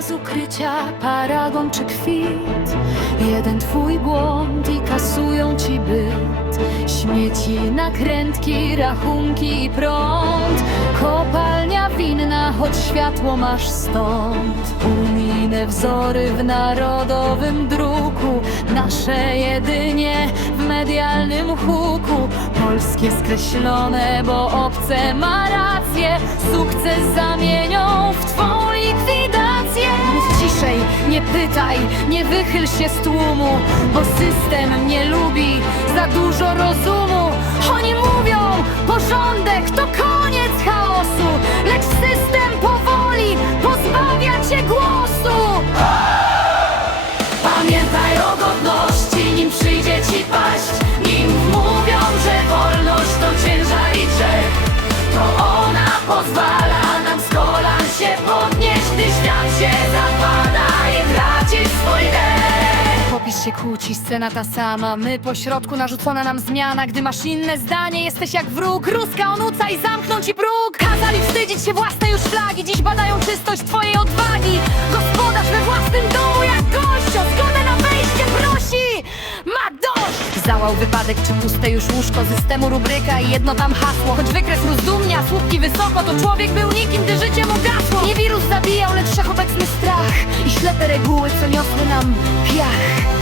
z ukrycia, paragon czy kwit. Jeden twój błąd i kasują ci byt. Śmieci, nakrętki, rachunki i prąd. Kopalnia winna, choć światło masz stąd. Unijne wzory w narodowym druku, nasze jedynie w medialnym huku. Polskie skreślone, bo obce ma rację. Sukces zamienią w twą likwidację. Mów ciszej, nie pytaj, nie wychyl się z tłumu, bo system nie lubi za dużo rozumu. Oni mówią, porządek to koniec chaosu, lecz system powoli pozbawia cię głosu. Pamiętaj o godności, nim przyjdzie ci paść. Nim mówią, że wolność to ciężar i grzech, to ona pozwala nam z kolan się podnieść, gdy świat się zapada i traci swój dech. Popisz się, kłóci, scena ta sama. My pośrodku, narzucona nam zmiana. Gdy masz inne zdanie, jesteś jak wróg. Ruska onuca i zamknął ci próg. Kazali wstydzić się własnej już flagi. Dziś badają czystość twojej odwagi. Gospodarz we własnym domu jak gość o zgodę na wejście prosi. Ma dość! Załał, wypadek czy puste już łóżko, systemu rubryka i jedno tam hasło. Choć wykres rozdumnia, słupki wysoko, to człowiek był nikim, gdy życie mu gasło. Nie wirus zabijał, lecz wszechobecny strach i ślepe reguły, co niosły nam piach.